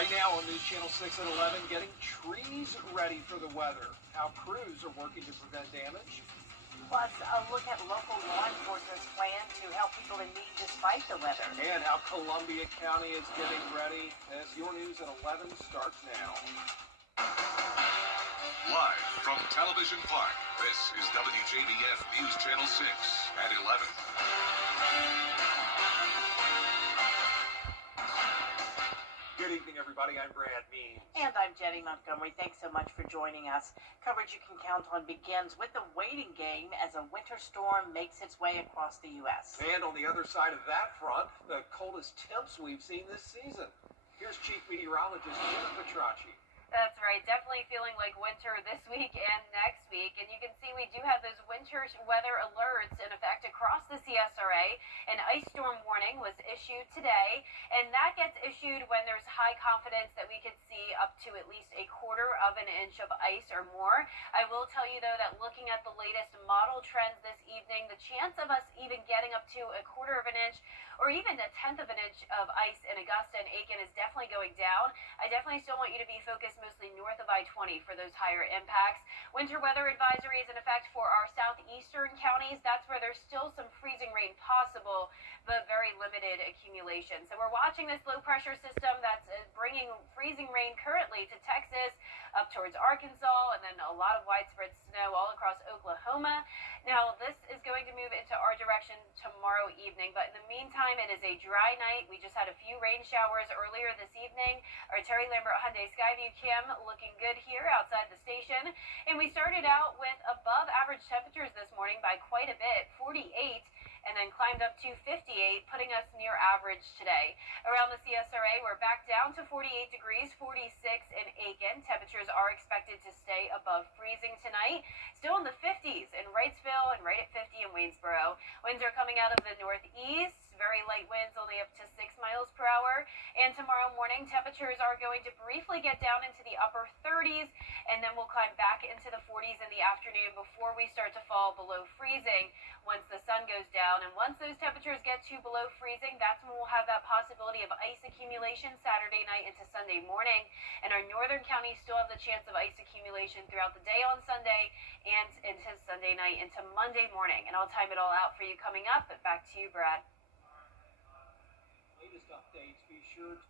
Right now on News Channel 6 at 11, getting trees ready for the weather. How crews are working to prevent damage. Plus, a look at local law enforcement's plan to help people in need despite the weather. And how Columbia County is getting ready as your news at 11 starts now. Live from Television Park, this is WJBF News Channel 6 at 11. Good evening, everybody. I'm Brad Means. And I'm Jenny Montgomery. Thanks so much for joining us. Coverage you can count on begins with the waiting game as a winter storm makes its way across the U.S. And on the other side of that front, the coldest temps we've seen this season. Here's Chief Meteorologist Jim Petracci. That's right. Definitely feeling like winter this week and next week. And you can see we do have those winter weather alerts in effect across the CSRA. An ice storm warning was issued today, and that gets issued when there's high confidence that we could see up to at least a quarter of an inch of ice or more. I will tell you, though, that looking at the latest model trends this evening, the chance of us even getting up to a quarter of an inch or even a tenth of an inch of ice in Augusta and Aiken is definitely going down. I definitely still want you to be focused mostly north of I-20 for those higher impacts. Winter weather advisory is in effect for our southeastern counties. That's where there's still some freezing rain possible, but very limited accumulation. So we're watching this low pressure system that's bringing freezing rain currently to Texas, up towards Arkansas, and then a lot of widespread snow all across Oklahoma. Now, this is going to move into our direction tomorrow evening, but in the meantime, it is a dry night. We just had a few rain showers earlier this evening. Our Terry Lambert Hyundai Skyview cam looking good here outside the station. And we started out with above average temperatures this morning by quite a bit, 48, and then climbed up to 58, putting us near average today. Around the CSRA, we're back down to 48 degrees, 46 in Aiken. Temperatures are expected to stay above freezing tonight. Still in the 50s in Wrightsville and right at 50 in Waynesboro. Winds are coming out of the northeast. Very light winds, only up to 6 miles per hour. And tomorrow morning, temperatures are going to briefly get down into the upper 30s, and then we'll climb back into the 40s in the afternoon before we start to fall below freezing once the sun goes down. And once those temperatures get to below freezing, that's when we'll have that possibility of ice accumulation Saturday night into Sunday morning. And our northern counties still have the chance of ice accumulation throughout the day on Sunday and into Sunday night into Monday morning. And I'll time it all out for you coming up. But back to you, Brad. Latest updates, be sure to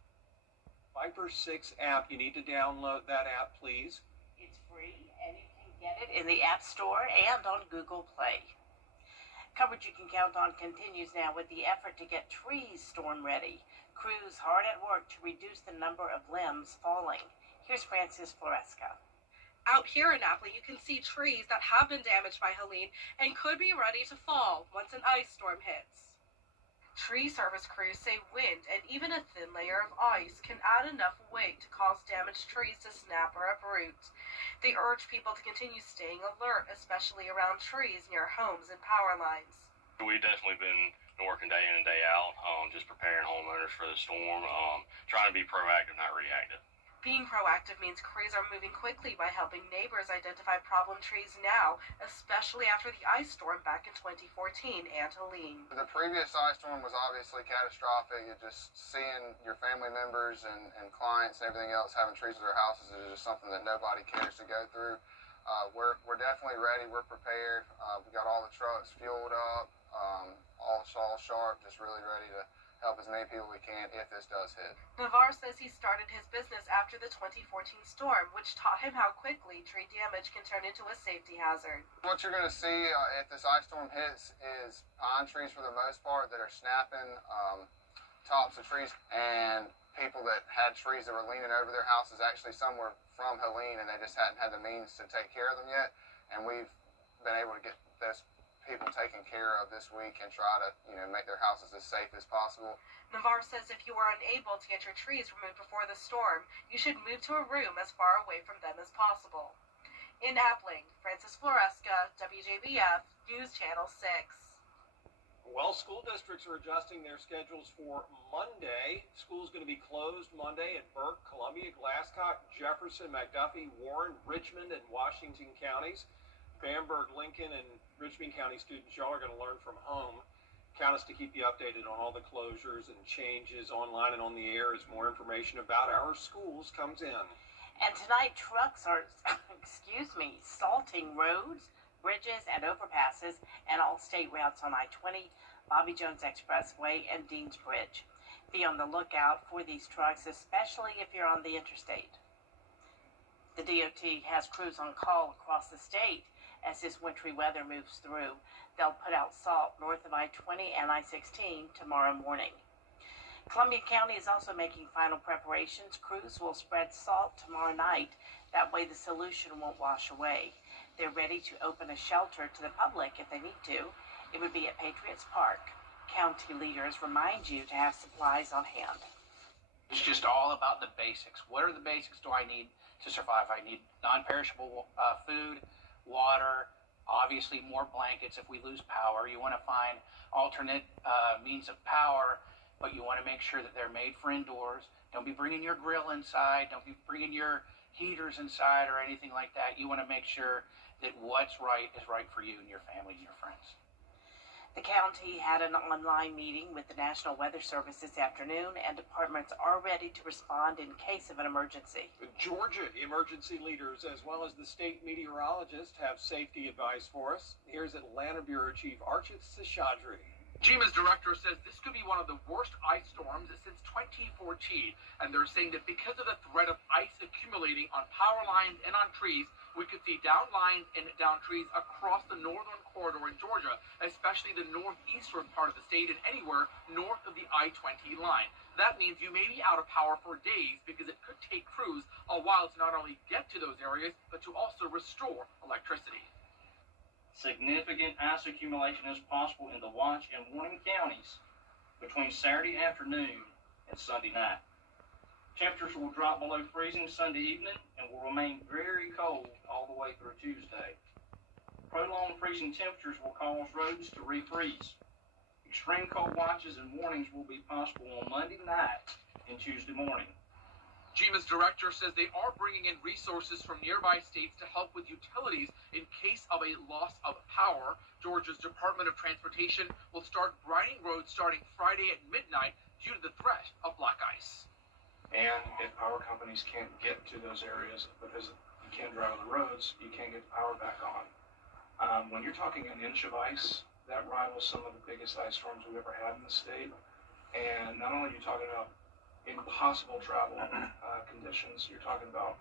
Viper 6 app. You need to download that app, please. It's free, and you can get it in the App Store and on Google Play. Coverage you can count on continues now with the effort to get trees storm ready. Crews hard at work to reduce the number of limbs falling. Here's Frances Floresca. Out here in Napoli, you can see trees that have been damaged by Helene and could be ready to fall once an ice storm hits. Tree service crews say wind and even a thin layer of ice can add enough weight to cause damaged trees to snap or uproot. They urge people to continue staying alert, especially around trees near homes and power lines. We've definitely been working day in and day out, just preparing homeowners for the storm, trying to be proactive, not reactive. Being proactive means crews are moving quickly by helping neighbors identify problem trees now, especially after the ice storm back in 2014 and Helene. The previous ice storm was obviously catastrophic. Just seeing your family members and clients and everything else having trees at their houses is just something that nobody cares to go through. We're definitely ready. We're prepared. We got all the trucks fueled up, all sharp, just really ready to help as many people we can if this does hit. Navarre says he started his business after the 2014 storm, which taught him how quickly tree damage can turn into a safety hazard. What you're going to see if this ice storm hits is pine trees for the most part that are snapping, tops of trees, and people that had trees that were leaning over their houses. Actually, some were from Helene and they just hadn't had the means to take care of them yet, and we've been able to get those people taken care of this week and try to, make their houses as safe as possible. Navarre says if you are unable to get your trees removed before the storm, you should move to a room as far away from them as possible. In Appling, Frances Floresca, WJBF, News Channel 6. Well, school districts are adjusting their schedules for Monday. School's going to be closed Monday in Burke, Columbia, Glasscock, Jefferson, McDuffie, Warren, Richmond, and Washington counties. Bamberg, Lincoln, and Richmond County students, y'all are going to learn from home. Count us to keep you updated on all the closures and changes online and on the air as more information about our schools comes in. And tonight, trucks are, salting roads, bridges, and overpasses, and all state routes on I-20, Bobby Jones Expressway, and Dean's Bridge. Be on the lookout for these trucks, especially if you're on the interstate. The DOT has crews on call across the state as this wintry weather moves through. They'll put out salt north of I-20 and I-16 tomorrow morning. Columbia County is also making final preparations. Crews will spread salt tomorrow night. That way the solution won't wash away. They're ready to open a shelter to the public if they need to. It would be at Patriots Park. County leaders remind you to have supplies on hand. It's just all about the basics. What are the basics do I need to survive? I need non-perishable food, water, obviously more blankets if we lose power. You want to find alternate means of power, but you want to make sure that they're made for indoors. Don't be bringing your grill inside. Don't be bringing your heaters inside or anything like that. You want to make sure that what's right is right for you and your family and your friends. The county had an online meeting with the National Weather Service this afternoon, and departments are ready to respond in case of an emergency. Georgia emergency leaders as well as the state meteorologist have safety advice for us. Here's Atlanta Bureau Chief Archit Seshadri. GMA's director says this could be one of the worst ice storms since 2014, and they're saying that because of the threat of ice accumulating on power lines and on trees, we could see down lines and down trees across the northern corridor in Georgia, especially the northeastern part of the state and anywhere north of the I-20 line. That means you may be out of power for days because it could take crews a while to not only get to those areas, but to also restore electricity. Significant ice accumulation is possible in the Watch and Warning counties between Saturday afternoon and Sunday night. Temperatures will drop below freezing Sunday evening and will remain very cold all the way through Tuesday. Prolonged freezing temperatures will cause roads to refreeze. Extreme cold watches and warnings will be possible on Monday night and Tuesday morning. GMA's director says they are bringing in resources from nearby states to help with utilities in case of a loss of power. Georgia's Department of Transportation will start brining roads starting Friday at midnight due to the threat of black ice. And if power companies can't get to those areas because you can't drive on the roads, you can't get the power back on. When you're talking an inch of ice, that rivals some of the biggest ice storms we've ever had in the state. And not only are you talking about impossible travel conditions, you're talking about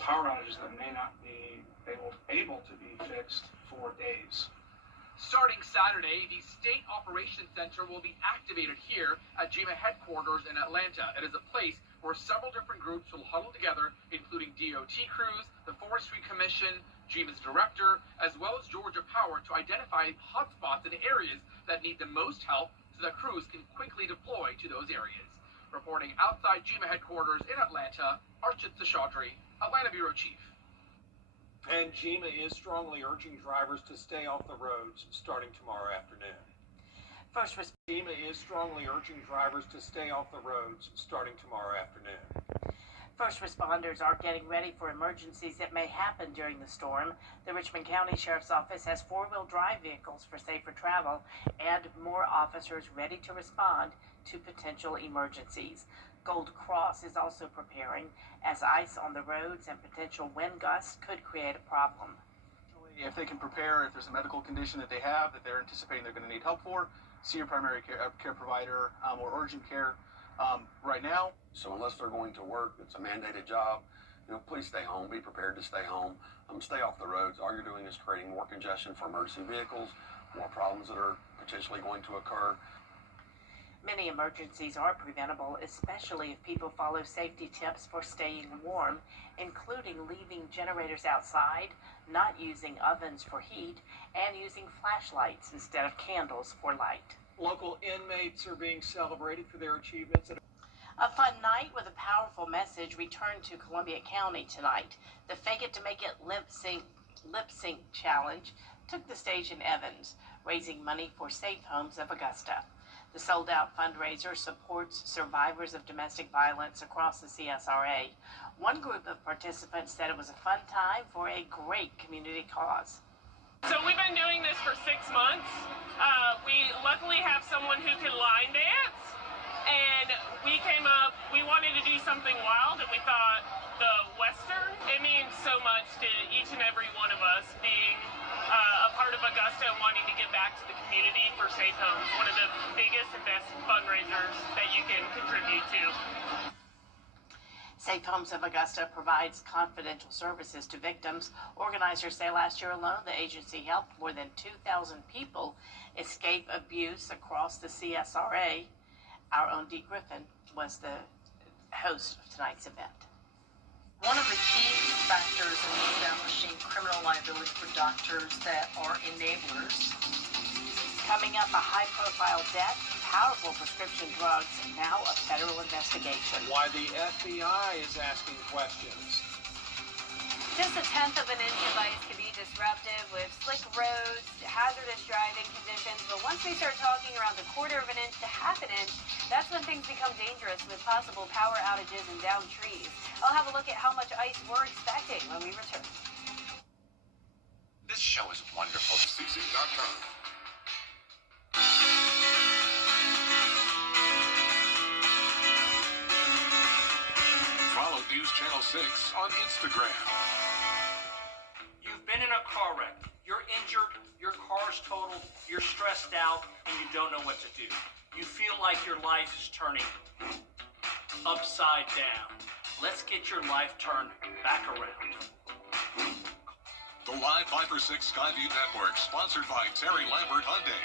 power outages that may not be able to be fixed for days. Starting Saturday, the State Operations Center will be activated here at GMA headquarters in Atlanta. It is a place where several different groups will huddle together, including DOT crews, the Forestry Commission, GMA's director, as well as Georgia Power, to identify hotspots in areas that need the most help so that crews can quickly deploy to those areas. Reporting outside GMA headquarters in Atlanta, Archit Seshadri, Atlanta Bureau Chief. And GMA is strongly urging drivers to stay off the roads starting tomorrow afternoon. GMA is strongly urging drivers to stay off the roads starting tomorrow afternoon. First responders are getting ready for emergencies that may happen during the storm. The Richmond County Sheriff's Office has four-wheel drive vehicles for safer travel and more officers ready to respond to potential emergencies. Gold Cross is also preparing as ice on the roads and potential wind gusts could create a problem. If they can prepare, if there's a medical condition that they have that they're anticipating they're going to need help for, see your primary care provider or urgent care right now. So unless they're going to work, it's a mandated job, please stay home, be prepared to stay home, stay off the roads. All you're doing is creating more congestion for emergency vehicles, more problems that are potentially going to occur. Many emergencies are preventable, especially if people follow safety tips for staying warm, including leaving generators outside, not using ovens for heat, and using flashlights instead of candles for light. Local inmates are being celebrated for their achievements. A fun night with a powerful message returned to Columbia County tonight. The Fake It to Make It lip sync challenge took the stage in Evans, raising money for Safe Homes of Augusta. The sold-out fundraiser supports survivors of domestic violence across the CSRA. One group of participants said it was a fun time for a great community cause. So we've been doing this for 6 months. We luckily have someone who can line dance, and we wanted to do something wild, and we thought the Western, it means so much to each and every one of us being a part of Augusta and wanting to give back to the community for Safe Homes, one of the biggest and best fundraisers that you can contribute to. Safe Homes of Augusta provides confidential services to victims. Organizers say last year alone, the agency helped more than 2,000 people escape abuse across the CSRA. Our own Dee Griffin was the host of tonight's event. One of the key factors in establishing criminal liability for doctors that are enablers. Coming up, a high-profile death, powerful prescription drugs, now a federal investigation. Why the FBI is asking questions. Just a tenth of an inch of ice can be disruptive with slick roads, hazardous driving conditions, but once we start talking around a quarter of an inch to half an inch, that's when things become dangerous with possible power outages and downed trees. I'll have a look at how much ice we're expecting when we return. This show is wonderful. CC.com. Follow News Channel 6 on Instagram. You've been in a car wreck. You're injured, your car's totaled, you're stressed out, and you don't know what to do. You feel like your life is turning upside down. Let's get your life turned back around. The Live 5-for-6 Skyview Network, sponsored by Terry Lambert Hyundai.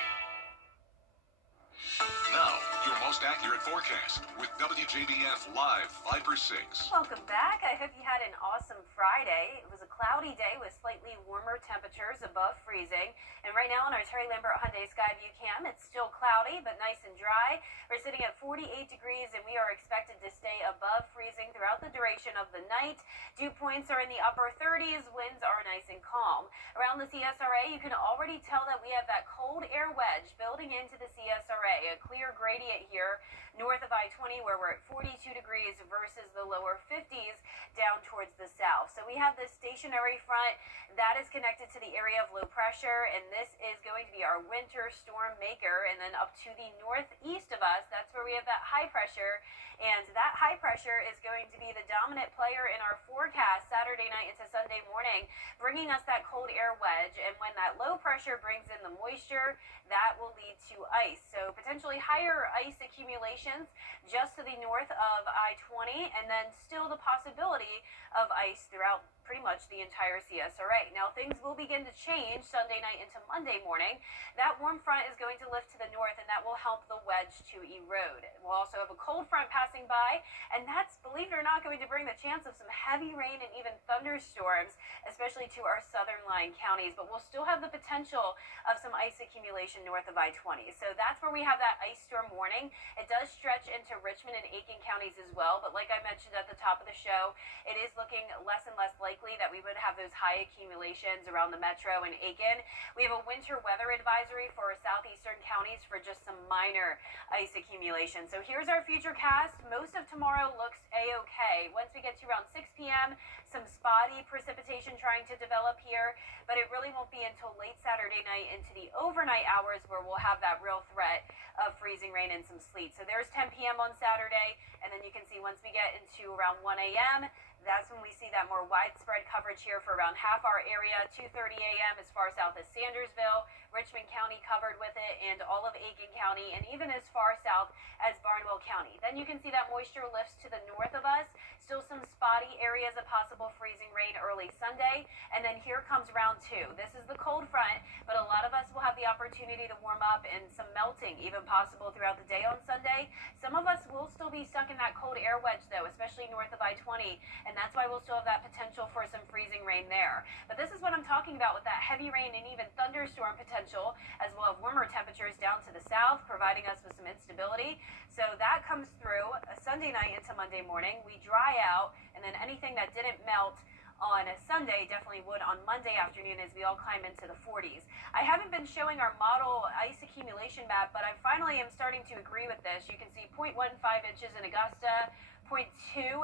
Now, your most accurate forecast with WJBF Live 5-for-6. Welcome back. I hope you had an awesome Friday. It was a cloudy day with slightly warmer temperatures above freezing. And right now on our Terry Lambert Hyundai Skyview cam, it's still cloudy but nice and dry. We're sitting at 48 degrees and we are expected to stay above freezing throughout the duration of the night. Dew points are in the upper 30s. Winds are nice and calm. Around the CSRA, you can already tell that we have that cold air wedge building into the CSRA. A clear gradient here north of I-20 where we're at 42 degrees versus the lower 50s down towards the south. So we have this stationary front that is connected to the area of low pressure, and this is going to be our winter storm maker. And then up to the northeast of us, that's where we have that high pressure, and that high pressure is going to be the dominant player in our forecast Saturday night into Sunday morning, bringing us that cold air wedge. And when that low pressure brings in the moisture, that will lead to ice. So potentially higher ice accumulations just to the north of I-20, and then still the possibility of ice throughout pretty much the entire CSRA. Now things will begin to change Sunday night into Monday morning. That warm front is going to lift to the north, and that will help the wedge to erode. We'll also have a cold front passing by, and that's, believe it or not, going to bring the chance of some heavy rain and even thunderstorms, especially to our southern lying counties. But we'll still have the potential of some ice accumulation north of I-20. So that's where we have that ice storm warning. It does stretch into Richmond and Aiken counties as well, but like I mentioned at the top of the show, it is looking less and less likely that we would have those high accumulations around the metro and Aiken. We have a winter weather advisory for our southeastern counties for just some minor ice accumulation. So here's our future cast. Most of tomorrow looks a-okay. Once we get to around 6 p.m., some spotty precipitation trying to develop here, but it really won't be until late Saturday night into the overnight hours where we'll have that real threat of freezing rain and some sleet. So there's 10 p.m. on Saturday, and then you can see once we get into around 1 a.m., that's when we see that more widespread coverage here for around half our area. 2:30 a.m. as far south as Sandersville, Richmond County covered with it, and all of Aiken County, and even as far south as Barnwell County. Then you can see that moisture lifts to the north of us. Still some spotty areas of possible freezing rain early Sunday. And then here comes round two. This is the cold front, but a lot of us will have the opportunity to warm up and some melting even possible throughout the day on Sunday. Some of us will still be stuck in that cold air wedge though, especially north of I-20. And that's why we'll still have that potential for some freezing rain there. But this is what I'm talking about with that heavy rain and even thunderstorm potential, as well as warmer temperatures down to the south, providing us with some instability. So that comes through a Sunday night into Monday morning. We dry out, and then anything that didn't melt on a Sunday definitely would on Monday afternoon as we all climb into the 40s. I haven't been showing our model ice accumulation map, but I finally am starting to agree with this. You can see 0.15 inches in Augusta, 0.2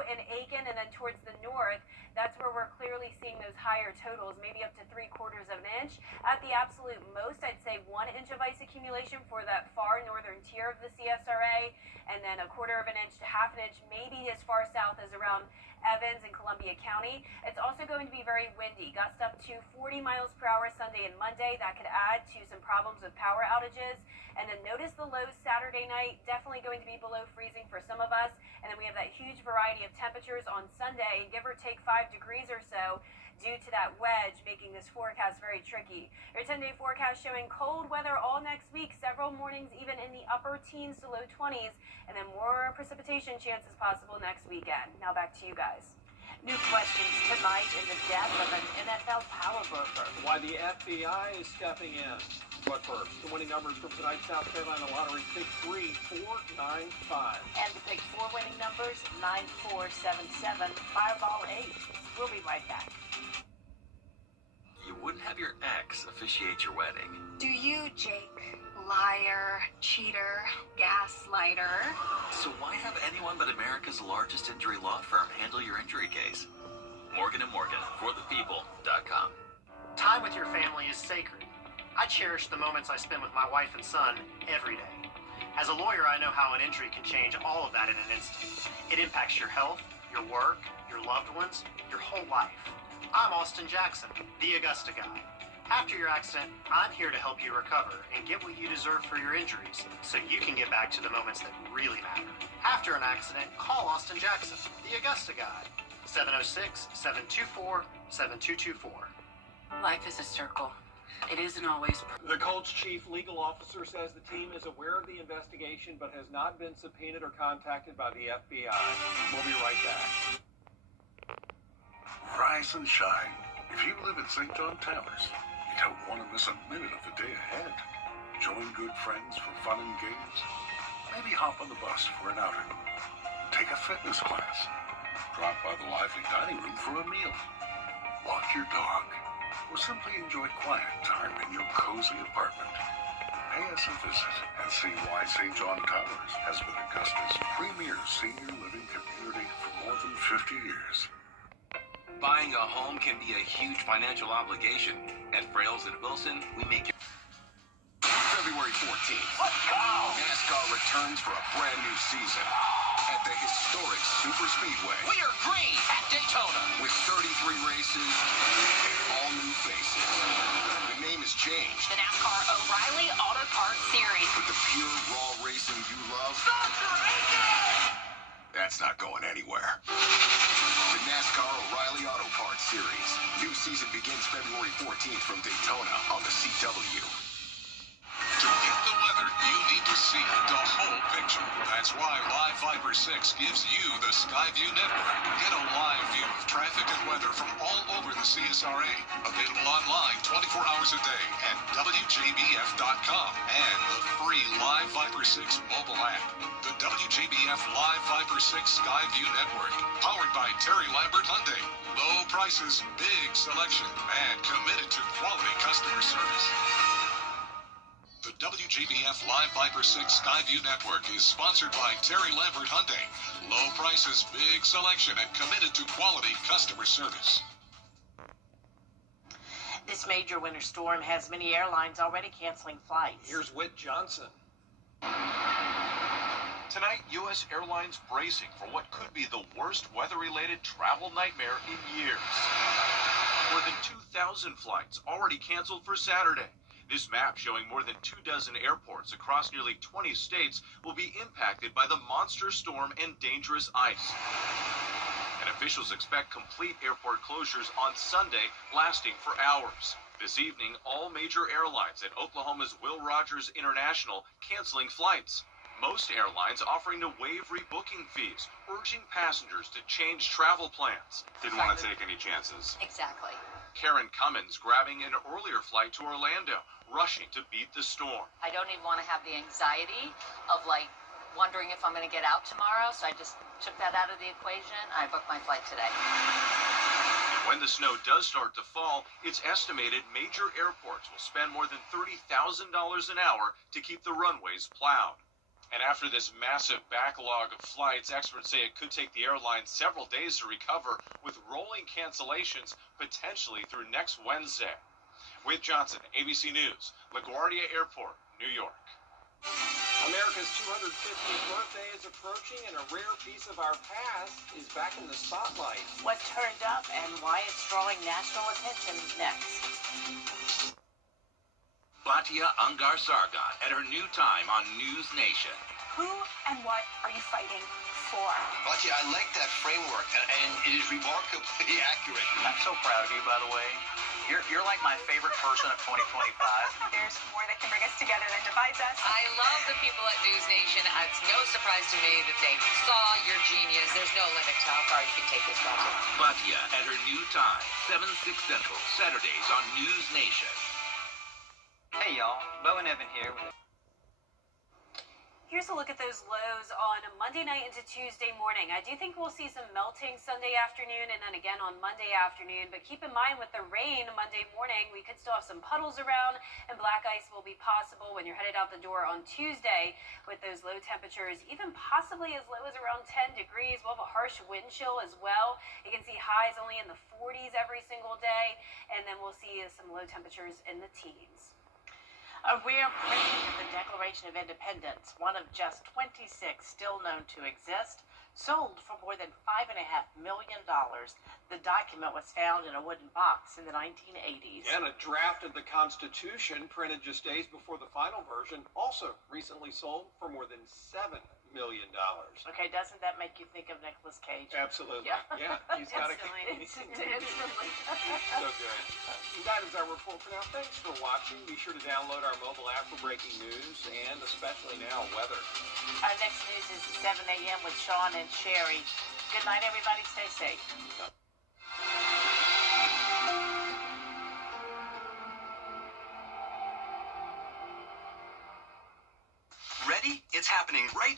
in Aiken, and then towards the north, that's where we're clearly seeing those higher totals, maybe up to 3/4 3/4 of an inch. At the absolute most, I'd say 1 inch of ice accumulation for that far northern tier of the CSRA, and then 1/4 of an inch to 1/2 an inch, maybe as far south as around Evans and Columbia County. It's also going to be very windy, gusts up to 40 miles per hour Sunday and Monday. That could add to some problems with power outages. And then notice the lows Saturday night, definitely going to be below freezing for some of us. And then we have that huge variety of temperatures on Sunday, give or take 5 degrees or so, due to that wedge, making this forecast very tricky. Your 10-day forecast showing cold weather all next week, several mornings even in the upper teens to low 20s, and then more precipitation chances possible next weekend. Now back to you guys. New questions tonight in the death of an NFL power broker. Why the FBI is stepping in. But first, the winning numbers from tonight's South Carolina Lottery, Pick 3, 4, 9, 5. And the Pick 4 winning numbers, 9, 4, 7, 7, Fireball 8. We'll be right back. You wouldn't have your ex officiate your wedding. Do you, Jake? Liar, cheater, gaslighter. So why have anyone but America's largest injury law firm handle your injury case? Morgan & Morgan, forthepeople.com. Time with your family is sacred. I cherish the moments I spend with my wife and son every day. As a lawyer, I know how an injury can change all of that in an instant. It impacts your health, your work, your loved ones, your whole life. I'm Austin Jackson, the Augusta guy. After your accident, I'm here to help you recover and get what you deserve for your injuries so you can get back to the moments that really matter. After an accident, call Austin Jackson, the Augusta guy. 706-724-7224. Life is a circle. It isn't always. The Colts chief legal officer says the team is aware of the investigation but has not been subpoenaed or contacted by the FBI. We'll be right back. Rise and shine. If you live in St. John Towers, you don't want to miss a minute of the day ahead. Join good friends for fun and games. Maybe hop on the bus for an outing. Take a fitness class. Drop by the lively dining room for a meal. Walk your dog. Or simply enjoy quiet time in your cozy apartment. Pay us a visit and see why St. John Towers has been Augusta's premier senior living community for more than 50 years. Buying a home can be a huge financial obligation. At Frails and Wilson, we make it. February 14th, let's go! NASCAR returns for a brand new season at the historic Super Speedway. We are green at Daytona. With 33 races and all new faces. The name has changed. The NASCAR O'Reilly Auto Parts Series. With the pure, raw racing you love. That's not going anywhere. The NASCAR O'Reilly Auto Parts Series. New season begins February 14th from Daytona on the CW. To get the weather, you need to see the whole picture. That's why Live Viper 6 gives you the Skyview network. Get a live view of traffic and weather from all over the CSRA. Available online 24 hours a day at WJBF.com and the free Live Viper 6 mobile app. The WJBF Live Viper 6 Skyview network. Powered by Terry Lambert Hyundai. Low prices, big selection, and committed to quality customer service. The WJBF Live Viper 6 Skyview Network is sponsored by Terry Lambert Hyundai. Low prices, big selection, and committed to quality customer service. This major winter storm has many airlines already canceling flights. Here's Whit Johnson. Tonight, U.S. Airlines bracing for what could be the worst weather-related travel nightmare in years. More than 2,000 flights already canceled for Saturday. This map showing more than 24 airports across nearly 20 states will be impacted by the monster storm and dangerous ice. And officials expect complete airport closures on Sunday, lasting for hours. This evening, all major airlines and Oklahoma's Will Rogers International canceling flights. Most airlines offering to waive rebooking fees, urging passengers to change travel plans. Didn't want to take any chances. Exactly. Karen Cummins grabbing an earlier flight to Orlando, rushing to beat the storm. I don't even want to have the anxiety of wondering if I'm going to get out tomorrow, so I just took that out of the equation. I booked my flight today. And when the snow does start to fall, it's estimated major airports will spend more than $30,000 an hour to keep the runways plowed. And after this massive backlog of flights, experts say it could take the airline several days to recover, with rolling cancellations potentially through next Wednesday. With Johnson, ABC News, LaGuardia Airport, New York. America's 250th birthday is approaching, and a rare piece of our past is back in the spotlight. What turned up and why it's drawing national attention next. Batya Ungar Sargon at her new time on News Nation. Who and what are you fighting for? Batya, I like that framework, and it is remarkably accurate. I'm so proud of you, by the way. You're like my favorite person of 2025. There's more that can bring us together than divides us. I love the people at News Nation. It's no surprise to me that they saw your genius. There's no limit to how far you can take this project. Batya at her new time, 7, 6 Central, Saturdays on News Nation. Hey y'all, Bo and Evan here with Here's a look at those lows on Monday night into Tuesday morning. I do think we'll see some melting Sunday afternoon and then again on Monday afternoon. But keep in mind with the rain Monday morning, we could still have some puddles around and black ice will be possible when you're headed out the door on Tuesday with those low temperatures, even possibly as low as around 10 degrees. We'll have a harsh wind chill as well. You can see highs only in the 40s every single day. And then we'll see some low temperatures in the teens. A rare printing of the Declaration of Independence, one of just 26 still known to exist, sold for more than $5.5 million. The document was found in a wooden box in the 1980s. And a draft of the Constitution, printed just days before the final version, also recently sold for more than $7 million. Okay, doesn't that make you think of Nicolas Cage? Absolutely. Yeah, He's got a instantly. So good. That is our report for now. Thanks for watching. Be sure to download our mobile app for breaking news and especially now weather. Our next news is 7 a.m. with Sean and Sherry. Good night, everybody. Stay safe. Ready? It's happening right